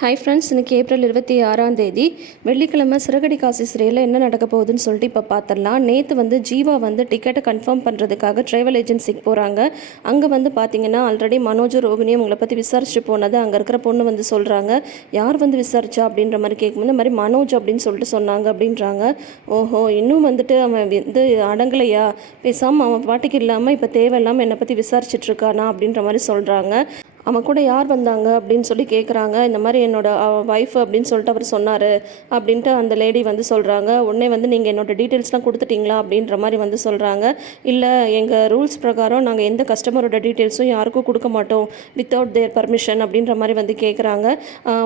Hi friends இன்றைக்கி April இருபத்தி ஆறாம் தேதி வெள்ளிக்கிழமை சிறகடி காசி சிறையில் என்ன நடக்க போகுதுன்னு சொல்லிட்டு இப்போ பார்த்துடலாம் நேற்று வந்து ஜீவா வந்து டிக்கெட்டை கன்ஃபார்ம் பண்ணுறதுக்காக ட்ராவல் ஏஜென்சிக்கு போகிறாங்க அங்கே வந்து பார்த்தீங்கன்னா ஆல்ரெடி மனோஜ் ரோகிணியும் உங்களை பற்றி விசாரிச்சுட்டு போனது. அங்கே இருக்கிற பொண்ணு வந்து சொல்கிறாங்க யார் வந்து விசாரிச்சா? அப்படின்ற மாதிரி கேட்கும்போது இந்த மாதிரி மனோஜ் அப்படின்னு சொல்லிட்டு சொன்னாங்க அப்படின்றாங்க. ஓஹோ இன்னும் வந்துட்டு அவன் வந்து அடங்கலையா? பேசாமல் அவன் பாட்டுக்கு இல்லாமல் இப்போ தேவையில்லாமல் என்னை பற்றி விசாரிச்சிட்ருக்கானா அப்படின்ற மாதிரி சொல்கிறாங்க அவன் கூட யார் வந்தாங்க அப்படின்னு சொல்லி கேட்குறாங்க இந்த மாதிரி என்னோடய ஒய்ஃப் அப்படின்னு சொல்லிட்டு அவர் சொன்னார். அப்படின்ட்டு அந்த லேடி வந்து சொல்கிறாங்க உடனே வந்து நீங்கள் என்னோட டீட்டெயில்ஸ்லாம் கொடுத்துட்டீங்களா? அப்படின்ற மாதிரி வந்து சொல்கிறாங்க இல்லை எங்கள் ரூல்ஸ் பிரகாரம் நாங்கள் எந்த கஸ்டமரோட டீட்டெயில்ஸும் யாருக்கும் கொடுக்க மாட்டோம். வித்தவுட் தேர் பர்மிஷன் அப்படின்ற மாதிரி வந்து கேட்குறாங்க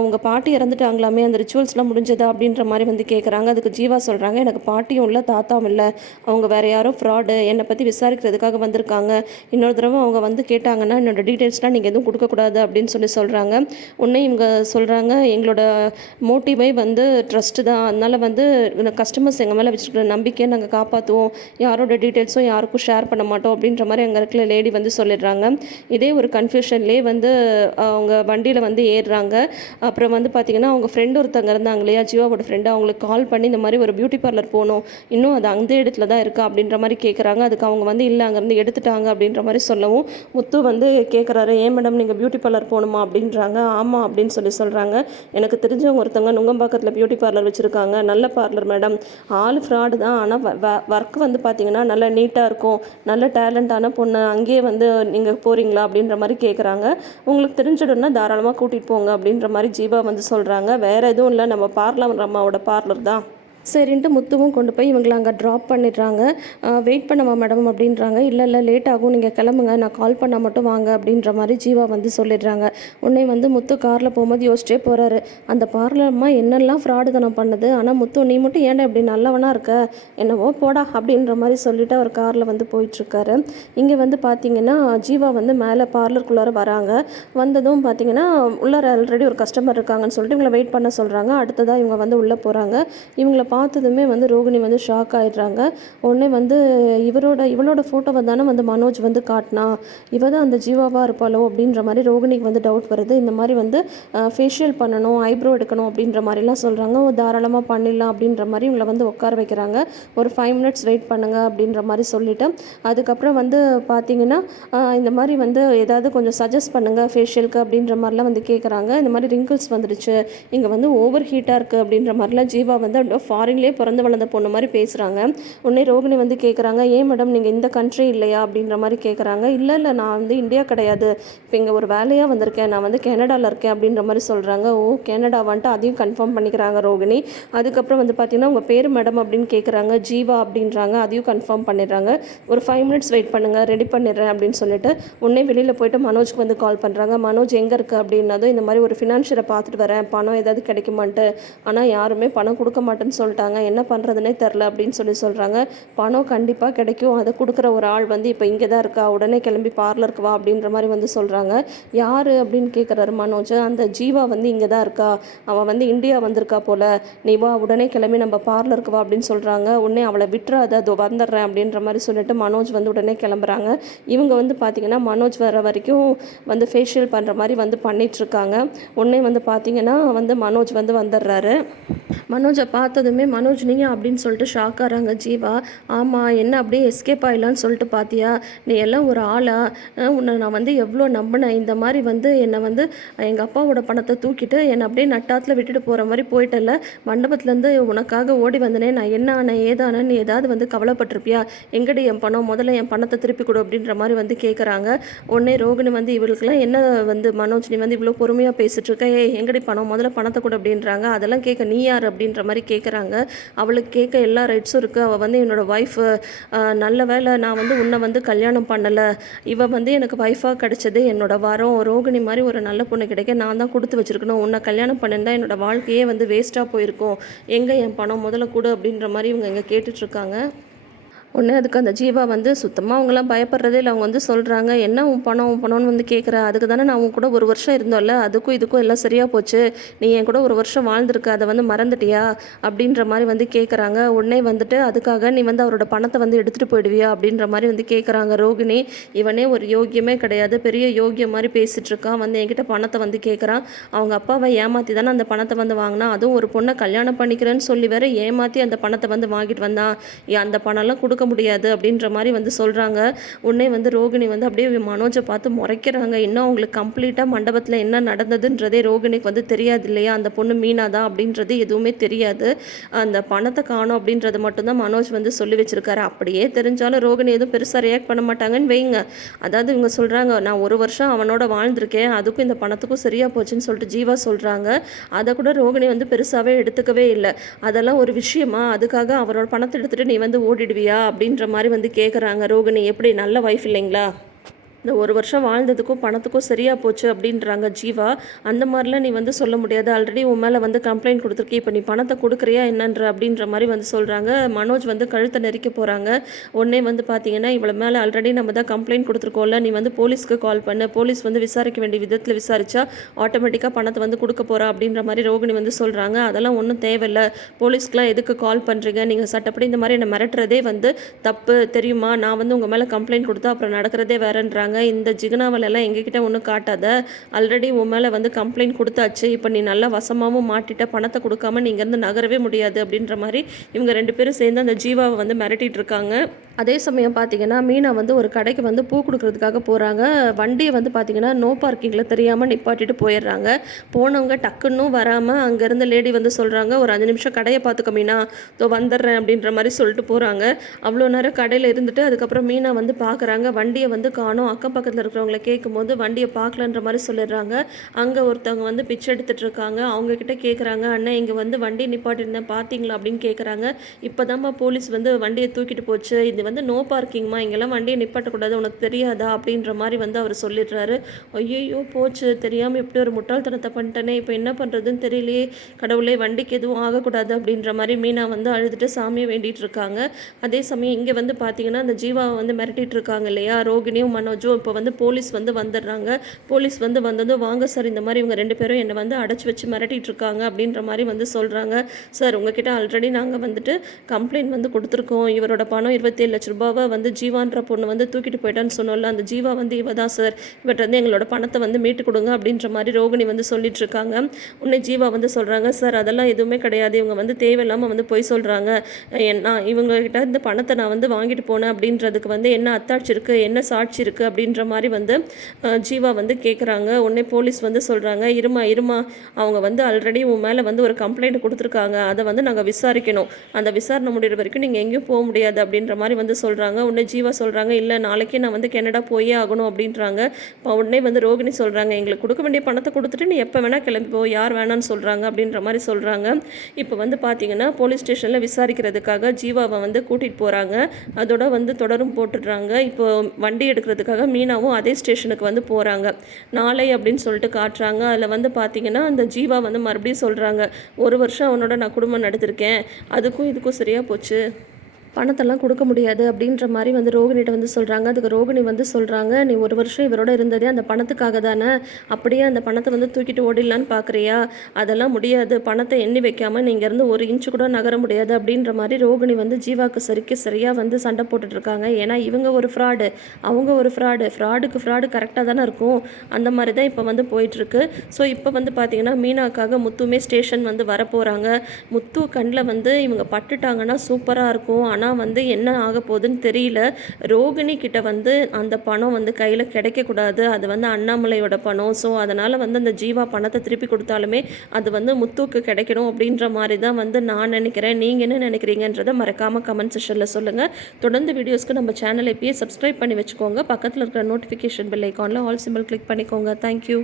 உங்கள் பாட்டி இறந்துட்டாங்களாமே அந்த ரிச்சுவல்ஸ்லாம் முடிஞ்சதா? அப்படின்ற மாதிரி வந்து கேட்குறாங்க அதுக்கு ஜீவா சொல்கிறாங்க எனக்கு பாட்டியும் இல்லை தாத்தாவும் இல்லை. அவங்க வேறு யாரும் ஃப்ராடு என்னை பற்றி விசாரிக்கிறதுக்காக வந்திருக்காங்க. இன்னொரு தடவை அவங்க வந்து கேட்டாங்கன்னா என்னோட டீட்டெயில்ஸ்லாம் நீங்கள் எதுவும் கொடுக்கக்கூடாது அப்படின்னு சொல்லி சொல்கிறாங்க உடனே இவங்க சொல்கிறாங்க எங்களோட மோட்டிவே வந்து ட்ரஸ்ட்டு தான். அதனால் வந்து கஸ்டமர்ஸ் எங்கள் மேலே வச்சுருக்கிற நம்பிக்கையை நாங்கள் காப்பாற்றுவோம் யாரோட டீட்டெயில்ஸும் யாருக்கும் ஷேர் பண்ண மாட்டோம் அப்படின்ற மாதிரி அங்கே இருக்கிற லேடி வந்து சொல்லிடுறாங்க. இதே ஒரு கன்ஃபியூஷன்லேயே வந்து அவங்க வண்டியில் வந்து ஏறுறாங்க. அப்புறம் வந்து பார்த்திங்கன்னா அவங்க ஃப்ரெண்டு ஒருத்தங்க இருந்தாங்க இல்லையா? ஜீவாவோட ஃப்ரெண்டு அவங்களுக்கு கால் பண்ணி இந்த மாதிரி ஒரு பியூட்டி பார்லர் போகணும் இன்னும் அது அந்த இடத்துல தான் இருக்கா அப்படின்ற மாதிரி கேட்குறாங்க அதுக்கு அவங்க வந்து இல்லை அங்கேருந்து எடுத்துட்டாங்க அப்படின்ற மாதிரி சொல்லவும் முத்து வந்து கேட்குறாரு ஏன் மேடம் நீங்கள் பியூட்டி பார்லர் போகணுமா அப்படின்றாங்க. ஆமாம் அப்படின்னு சொல்லி சொல்கிறாங்க எனக்கு தெரிஞ்சவங்க ஒருத்தவங்க நுங்கம்பாக்கத்தில் பியூட்டி பார்லர் வச்சுருக்காங்க. நல்ல பார்லர் மேடம் ஆள் ஃப்ராடு தான். ஆனால் ஒர்க் வந்து பார்த்தீங்கன்னா நல்லா நீட்டாக இருக்கும். நல்ல டேலண்டான பொண்ணு அங்கேயே வந்து நீங்கள் போகிறீங்களா அப்படின்ற மாதிரி கேட்குறாங்க உங்களுக்கு தெரிஞ்சிடும்னா தாராளமாக கூட்டிகிட்டு போங்க அப்படின்ற மாதிரி ஜீவா வந்து சொல்கிறாங்க வேறு எதுவும் இல்லை. நம்ம பார்லர் அம்மாவோட பார்லர் தான். சரின்ட்டு முத்துவும் கொண்டு போய் இவங்களை அங்கே ட்ராப் பண்ணிடுறாங்க. வெயிட் பண்ணவா மேடம் அப்படின்றாங்க. இல்லை இல்லை லேட் ஆகும். நீங்கள் கிளம்புங்க. நான் கால் பண்ணால் மட்டும் வாங்க. அப்படின்ற மாதிரி ஜீவா வந்து சொல்லிடுறாங்க. உடனே வந்து முத்து காரில் போகும்போது யோசிச்சே போகிறாரு அந்த பார்லர்மா என்னெல்லாம் ஃப்ராடுதனம் பண்ணுது? ஆனால் முத்து நீ மட்டும் ஏன்டா இப்படி நல்லவனாக இருக்க? என்னவோ போடா. அப்படின்ற மாதிரி சொல்லிட்டு அவர் காரில் வந்து போயிட்டுருக்காரு. இங்கே வந்து பார்த்தீங்கன்னா ஜீவா வந்து மேலே பார்லருக்குள்ளார வராங்க. வந்ததும் பார்த்தீங்கன்னா உள்ளார ஆல்ரெடி ஒரு கஸ்டமர் இருக்காங்கன்னு சொல்லிட்டு இவங்களை வெயிட் பண்ண சொல்கிறாங்க அடுத்ததாக இவங்க வந்து உள்ளே போகிறாங்க இவங்களை பார்த்ததுமே வந்து ரோகிணி வந்து ஷாக் ஆகிடுறாங்க உடனே வந்து இவரோட இவளோட ஃபோட்டோவை தானே வந்து மனோஜ் வந்து காட்டினா இவ தான் அந்த ஜீவாவாக இருப்பாளோ அப்படின்ற மாதிரி ரோகிணிக்கு வந்து டவுட் வருது. இந்த மாதிரி வந்து ஃபேஷியல் பண்ணணும் ஐப்ரோ எடுக்கணும் அப்படின்ற மாதிரிலாம் சொல்கிறாங்க தாராளமாக பண்ணிடலாம் அப்படின்ற மாதிரி இவங்களை வந்து உட்கார வைக்கிறாங்க. ஒரு ஃபைவ் மினிட்ஸ் வெயிட் பண்ணுங்க அப்படின்ற மாதிரி சொல்லிவிட்டு அதுக்கப்புறம் வந்து பார்த்தீங்கன்னா இந்த மாதிரி வந்து ஏதாவது கொஞ்சம் சஜஸ்ட் பண்ணுங்கள் ஃபேஷியலுக்கு அப்படின்ற மாதிரிலாம் வந்து கேட்குறாங்க இந்த மாதிரி ரிங்கிள்ஸ் வந்துடுச்சு இங்கே வந்து ஓவர் ஹீட்டாக இருக்குது அப்படின்ற மாதிரிலாம் ஜீவா வந்து அப்படியே ஃபாரின்லேயே பிறந்து வளர்ந்த பொண்ணு மாதிரி பேசுகிறாங்க உடனே ரோகிணி வந்து கேட்குறாங்க ஏன் மேடம் நீங்கள் இந்த கண்ட்ரி இல்லையா? அப்படின்ற மாதிரி கேட்குறாங்க இல்லை இல்லை நான் வந்து இந்தியா கிடையாது. இப்போ இங்கே ஒரு வேலையாக வந்திருக்கேன். நான் வந்து கனடாவில் இருக்கேன். அப்படின்ற மாதிரி சொல்கிறாங்க ஓ கனடா வந்துட்டு அதையும் கன்ஃபார்ம் பண்ணிக்கிறாங்க ரோகிணி. அதுக்கப்புறம் வந்து பார்த்தீங்கன்னா உங்கள் பேர் மேடம் அப்படின்னு கேட்குறாங்க ஜீவா அப்படின்றாங்க. அதையும் கன்ஃபார்ம் பண்ணிடுறாங்க. ஒரு ஃபைவ் மினிட்ஸ் வெயிட் பண்ணுங்கள் ரெடி பண்ணிடுறேன். அப்படின்னு சொல்லிட்டு உடனே வெளியில் போயிட்டு மனோஜ்க்கு வந்து கால் பண்ணுறாங்க மனோஜ் எங்கே இருக்குது அப்படின்னதும் இந்த மாதிரி ஒரு ஃபினான்ஷியலை பார்த்துட்டு வரேன். பணம் ஏதாவது கிடைக்குமான்ட்டு. ஆனால் யாருமே பணம் கொடுக்க மாட்டேன்னு சொல்லிட்டு சொல்லிட்டாங்க. என்ன பண்ணுறதுனே தெரில அப்படின்னு சொல்லி சொல்கிறாங்க பணம் கண்டிப்பாக கிடைக்கும். அதை கொடுக்குற ஒரு ஆள் வந்து இப்போ இங்கே தான் இருக்கா? உடனே கிளம்பி பார்லருக்கு வா அப்படின்ற மாதிரி வந்து சொல்கிறாங்க யார் அப்படின்னு கேட்குறாரு மனோஜ். அந்த ஜீவா வந்து இங்கே தான் இருக்கா? அவள் வந்து இந்தியா வந்திருக்கா போல். நீ வா உடனே கிளம்பி நம்ம பார்லருக்கு வா அப்படின்னு சொல்கிறாங்க உடனே அவளை விட்டுறாத அதோ வந்துடுறேன் அப்படின்ற மாதிரி சொல்லிட்டு மனோஜ் வந்து உடனே கிளம்புறாங்க. இவங்க வந்து பார்த்திங்கன்னா மனோஜ் வர வரைக்கும் வந்து ஃபேஷியல் பண்ணுற மாதிரி வந்து பண்ணிகிட்ருக்காங்க உடனே வந்து பார்த்திங்கன்னா வந்து மனோஜ் வந்து வந்துடுறாரு. மனோஜை பார்த்ததுமே மனோஜ் நீங்கள் அப்படின்னு சொல்லிட்டு ஷாக் ஆகிறாங்க ஜீவா ஆமாம் என்ன அப்படியே எஸ்கேப் ஆகிடலான்னு சொல்லிட்டு பார்த்தியா நீ எல்லாம் ஒரு ஆளா? உன்னை நான் வந்து எவ்வளோ நம்பினேன்? இந்த மாதிரி வந்து என்னை வந்து எங்கள் அப்பாவோட பணத்தை தூக்கிட்டு என்னை அப்படியே நட்டாத்தில் விட்டுட்டு போகிற மாதிரி போயிட்டல மண்டபத்துலேருந்து உனக்காக ஓடி வந்தனே. நான் என்ன ஆனேன்? நீ ஏதாவது வந்து கவலைப்பட்டிருப்பியா? எங்கடி என் பணம்? முதல்ல என் பணத்தை திருப்பி கொடு அப்படின்ற மாதிரி வந்து கேட்குறாங்க உடனே ரோகிணி வந்து இவளுக்குலாம் என்ன வந்து மனோஜ் நீ வந்து இவ்வளோ பொறுமையாக பேசிட்டு இருக்க? ஏ எங்கடி பணம்? முதல்ல பணத்தை கொடு அப்படின்றாங்க. அதெல்லாம் கேட்க நீ யார்? அப்படின்ற மாதிரி கேட்குறாங்க அவளுக்கு கேட்க எல்லா ரைட்ஸும் இருக்குது அவள் வந்து என்னோடய ஒய்ஃபு நல்ல வேலை நான் வந்து உன்னை வந்து கல்யாணம் பண்ணலை. இவள் வந்து எனக்கு ஒய்ஃபாக கிடச்சது. என்னோடய வரம் ரோகிணி மாதிரி ஒரு நல்ல பொண்ணு கிடைக்க நான் தான் கொடுத்து வச்சுருக்கணும். உன்னை கல்யாணம் பண்ணியிருந்தால் என்னோடய வாழ்க்கையே வந்து வேஸ்ட்டாக போயிருக்கும். எங்கே என் பணம் முதல்ல கொடு அப்படின்ற மாதிரி இவங்க இங்கே கேட்டுட்ருக்காங்க உடனே அதுக்கு அந்த ஜீவா வந்து சுத்தமாக அவங்களாம் பயப்படுறதே இல்லை. அவங்க வந்து சொல்கிறாங்க என்ன உன் பணம் உன் பணம்னு வந்து கேட்குற அதுக்கு தானே நான் உன் கூட ஒரு வருஷம் இருந்தோம்ல. அதுக்கும் இதுக்கும் எல்லாம் சரியாக போச்சு. நீ என் கூட ஒரு வருஷம் வாழ்ந்திருக்க. அதை வந்து மறந்துட்டியா? அப்படின்ற மாதிரி வந்து கேட்குறாங்க உடனே வந்துட்டு அதுக்காக நீ வந்து அவரோட பணத்தை வந்து எடுத்துகிட்டு போயிடுவியா? அப்படின்ற மாதிரி வந்து கேட்குறாங்க ரோகிணி. இவனே ஒரு யோகியமே கிடையாது. பெரிய யோகியம் மாதிரி பேசிகிட்டு இருக்கான். வந்து என்கிட்ட பணத்தை வந்து கேட்குறான் அவங்க அப்பாவை ஏமாற்றி தானே அந்த பணத்தை வந்து வாங்கினா? அதுவும் ஒரு பொண்ணை கல்யாணம் பண்ணிக்கிறேன்னு சொல்லி வேற ஏமாற்றி அந்த பணத்தை வந்து வாங்கிட்டு வந்தான். அந்த பணம்லாம் கொடுக்க முடியாது அப்படின்ற மாதிரி வந்து சொல்கிறாங்க உடனே வந்து ரோகிணி வந்து அப்படியே மனோஜை பார்த்து முறைக்கிறாங்க. இன்னும் அவங்களுக்கு கம்ப்ளீட்டாக மண்டபத்தில் என்ன நடந்ததுன்றதே ரோகிணிக்கு வந்து தெரியாது இல்லையா? அந்த பொண்ணு மீனா தான் அப்படின்றது எதுவுமே தெரியாது. அந்த பணத்தை காணும் அப்படின்றது மட்டும்தான் மனோஜ் வந்து சொல்லி வச்சுருக்காரு. அப்படியே தெரிஞ்சாலும் ரோகிணி எதுவும் பெருசாக ரியாக்ட் பண்ண மாட்டாங்கன்னு வைங்க. அதாவது இவங்க சொல்கிறாங்க நான் ஒரு வருஷம் அவனோட வாழ்ந்திருக்கேன். அதுக்கும் இந்த பணத்துக்கும் சரியாக போச்சுன்னு சொல்லிட்டு ஜீவா சொல்கிறாங்க அதை கூட ரோகிணி வந்து பெருசாகவே எடுத்துக்கவே இல்லை. அதெல்லாம் ஒரு விஷயமா? அதுக்காக அவரோட பணத்தை எடுத்துகிட்டு நீ வந்து ஓடிடுவியா? அப்படின்ற மாதிரி வந்து கேட்குறாங்க ரோகிணி எப்படி? நல்ல ஒய்ஃப் இல்லைங்களா? இந்த ஒரு வருஷம் வாழ்ந்ததுக்கும் பணத்துக்கும் சரியாக போச்சு அப்படின்றாங்க ஜீவா. அந்த மாதிரிலாம் நீ வந்து சொல்ல முடியாது. ஆல்ரெடி உன் மேலே வந்து கம்ப்ளைண்ட் கொடுத்துருக்கே. இப்போ நீ பணத்தை கொடுக்குறியா என்னன்ற அப்படின்ற மாதிரி வந்து சொல்கிறாங்க மனோஜ் வந்து கழுத்தை நெரிக்க போகிறாங்க உடனே வந்து பார்த்தீங்கன்னா இவ்வளோ மேலே ஆல்ரெடி நம்ம தான் கம்ப்ளைண்ட் கொடுத்துருக்கோம்ல. நீ வந்து போலீஸ்க்கு கால் பண்ணு. போலீஸ் வந்து விசாரிக்க வேண்டிய விதத்தில் விசாரிச்சா ஆட்டோமேட்டிக்காக பணத்தை வந்து கொடுக்க போகிறா அப்படின்ற மாதிரி ரோகிணி வந்து சொல்கிறாங்க அதெல்லாம் ஒன்றும் தேவையில்லை. போலீஸ்க்குலாம் எதுக்கு கால் பண்ணுறீங்க நீங்கள் சட்டப்படி இந்த மாதிரி என்னை மிரட்டுறதே வந்து தப்பு. தெரியுமா? நான் வந்து உங்கள் மேலே கம்ப்ளைண்ட் கொடுத்தா அப்புறம் நடக்கிறதே வேறன்றாங்க. இந்த ஜிகனாவிலெல்லாம் எங்ககிட்ட ஒன்றும் காட்டாத. ஆல்ரெடி உன் மேலே வந்து கம்ப்ளைண்ட் கொடுத்தாச்சு. இப்போ நீ நல்லா வசமாகவும் மாட்டிட்ட. பணத்தை கொடுக்காம நீ இங்கேருந்து நகரவே முடியாது அப்படின்ற மாதிரி இவங்க ரெண்டு பேரும் சேர்ந்து அந்த ஜீவாவை வந்து மிரட்டிட்டு இருக்காங்க. அதே சமயம் பார்த்தீங்கன்னா மீனா வந்து ஒரு கடைக்கு வந்து பூ கொடுக்கறதுக்காக போகிறாங்க வண்டியை வந்து பார்த்தீங்கன்னா நோ பார்க்கிங்கில் தெரியாமல் நிப்பாட்டிட்டு போயிடுறாங்க. போனவங்க டக்குன்னு வராமல் அங்கேருந்து லேடி வந்து சொல்கிறாங்க ஒரு அஞ்சு நிமிஷம் கடையை பார்த்துக்க மீனா. தோ வந்துடுறேன் அப்படின்ற மாதிரி சொல்லிட்டு போகிறாங்க அவ்வளோ நேரம் கடையில் இருந்துட்டு அதுக்கப்புறம் மீனா வந்து பார்க்குறாங்க வண்டியை வந்து காணோம். அக்கம் பக்கத்தில் இருக்கிறவங்கள கேட்கும்போது வண்டியை பார்க்கலன்ற மாதிரி சொல்லிடுறாங்க. அங்கே ஒருத்தவங்க வந்து பிச்சை எடுத்துகிட்டு இருக்காங்க. அவங்கக்கிட்ட கேட்குறாங்க அண்ணன் இங்கே வந்து வண்டி நிப்பாட்டிருந்தேன். பார்த்தீங்களா அப்படின்னு கேட்குறாங்க இப்போ போலீஸ் வந்து வண்டியை தூக்கிட்டு போச்சு. இது வந்து நோ பார்க்கிங்மா. இங்கெல்லாம் வண்டியை நிப்பாட்டக்கூடாது. உனக்கு தெரியாதா? அப்படின்ற மாதிரி வந்து அவர் சொல்லிடுறாரு. ஐயோ போச்சு. தெரியாமல் எப்படி ஒரு முட்டாள்தனத்தை பண்ணிட்டேனே. இப்போ என்ன பண்ணுறதுன்னு தெரியலையே. கடவுளே வண்டிக்கு எதுவும் ஆகக்கூடாது. அப்படின்ற மாதிரி மீனா வந்து அழுதுட்டு சாமியை வேண்டிகிட்டு இருக்காங்க. அதே சமயம் இங்கே வந்து பார்த்தீங்கன்னா அந்த ஜீவாவை வந்து மிரட்டிட்டு இருக்காங்க இல்லையா? ரோகிணியும் மனோஜும் இப்போ வந்து போலீஸ் வந்து வந்துடுறாங்க. போலீஸ் வந்து வந்ததும் வாங்க சார் இந்த மாதிரி இவங்க ரெண்டு பேரும் என்னை வந்து அடைச்சி வச்சு மிரட்டிட்டு இருக்காங்க அப்படின்ற மாதிரி வந்து சொல்கிறாங்க சார் உங்ககிட்ட ஆல்ரெடி நாங்கள் வந்துட்டு கம்ப்ளைண்ட் வந்து கொடுத்துருக்கோம். இவரோட பணம் இருபத்தேழு லட்ச ரூபாவை வந்து ஜீவான்ற பொண்ணு வந்து தூக்கிட்டு போயிட்டான்னு சொன்னோம்ல அந்த ஜீவா வந்து இவ தான் சார். இவர்கிட்ட வந்து எங்களோட பணத்தை வந்து மீட்டு கொடுங்க அப்படின்ற மாதிரி ரோகிணி வந்து சொல்லிட்டு இருக்காங்க. உன்னை ஜீவா வந்து சொல்கிறாங்க சார் அதெல்லாம் எதுவுமே கிடையாது. இவங்க வந்து தேவையில்லாமல் வந்து பொய் சொல்கிறாங்க நான் இவங்ககிட்ட இந்த பணத்தை நான் வந்து வாங்கிட்டு போனேன் அப்படின்றதுக்கு வந்து என்ன அத்தாட்சி இருக்குது என்ன சாட்சி இருக்குது அப்படின்ற மாதிரி வந்து ஜீவா வந்து கேட்குறாங்க உடனே போலீஸ் வந்து சொல்கிறாங்க இருமா இருமா அவங்க வந்து ஆல்ரெடி உன் மேலே வந்து ஒரு கம்ப்ளைண்ட் கொடுத்துருக்காங்க. அதை வந்து நாங்கள் விசாரிக்கணும். அந்த விசாரணை முடிகிற வரைக்கும் நீங்கள் எங்கேயும் போக முடியாது அப்படின்ற மாதிரி வந்து சொல்கிறாங்க உடனே ஜீவா சொல்கிறாங்க இல்லை நாளைக்கே நான் வந்து கனடா போயே ஆகணும் அப்படின்றாங்க. இப்போ உடனே வந்து ரோகிணி சொல்கிறாங்க எங்களுக்கு கொடுக்க வேண்டிய பணத்தை கொடுத்துட்டு நீ எப்போ வேணால் கிளம்பி போ. யார் வேணான்னு சொல்கிறாங்க அப்படின்ற மாதிரி சொல்கிறாங்க இப்போ வந்து பார்த்தீங்கன்னா போலீஸ் ஸ்டேஷனில் விசாரிக்கிறதுக்காக ஜீவாவை வந்து கூட்டிகிட்டு போகிறாங்க அதோட வந்து தொடரும் போட்டுடுறாங்க. இப்போ வண்டி எடுக்கிறதுக்காக மீனாவும் அதே ஸ்டேஷனுக்கு வந்து போகிறாங்க நாளை அப்படின்னு சொல்லிட்டு காட்டுறாங்க. அதில் வந்து பார்த்தீங்கன்னா அந்த ஜீவா வந்து மறுபடியும் சொல்கிறாங்க ஒரு வருஷம் அவனோட நான் குடும்பம் நடத்திருக்கேன். அதுக்கும் இதுக்கும் சரியாக போச்சு. பணத்தெல்லாம் கொடுக்க முடியாது அப்படின்ற மாதிரி வந்து ரோகிணிகிட்ட வந்து சொல்கிறாங்க அதுக்கு ரோகிணி வந்து சொல்கிறாங்க நீ ஒரு வருஷம் இவரோட இருந்ததே அந்த பணத்துக்காக தானே? அப்படியே அந்த பணத்தை வந்து தூக்கிட்டு ஓடிடலான்னு பார்க்குறியா அதெல்லாம் முடியாது. பணத்தை எண்ணி வைக்காமல் நீங்கள் இருந்து ஒரு இன்ச்சு கூட நகர முடியாது. அப்படின்ற மாதிரி ரோகிணி வந்து ஜீவாக்கு சரிக்கு சரியாக வந்து சண்டை போட்டுட்ருக்காங்க ஏன்னா இவங்க ஒரு ஃப்ராடு அவங்க ஒரு ஃப்ராடு ஃப்ராடுக்கு ஃப்ராடு கரெக்டாக தானே இருக்கும். அந்த மாதிரி தான் இப்போ வந்து போயிட்டுருக்கு ஸோ இப்போ வந்து பார்த்தீங்கன்னா மீனாக்காக முத்துமே ஸ்டேஷன் வந்து வரப்போகிறாங்க முத்து கண்ணில் வந்து இவங்க பட்டுட்டாங்கன்னா சூப்பராக இருக்கும். ஆனால் ஆனால் வந்து என்ன ஆக போகுதுன்னு தெரியல. ரோகிணி கிட்ட வந்து அந்த பணம் வந்து கையில் கிடைக்கக்கூடாது. அது வந்து அண்ணாமலையோட பணம். ஸோ அதனால் வந்து அந்த ஜீவா பணத்தை திருப்பி கொடுத்தாலுமே அது வந்து முத்துக்கு கிடைக்கணும் அப்படின்ற மாதிரி தான் வந்து நான் நினைக்கிறேன். நீங்கள் என்ன நினைக்கிறீங்கன்றதை மறக்காமல் கமெண்ட் செஷனில் சொல்லுங்கள் தொடர்ந்து வீடியோஸ்க்கு நம்ம சேனலை இப்பயே சப்ஸ்கிரைப் பண்ணி வச்சுக்கோங்க. பக்கத்தில் இருக்கிற நோட்டிஃபிகேஷன் பெல் ஐக்கானில் ஆல் சிம்பிள் கிளிக் பண்ணிக்கோங்க. Thank you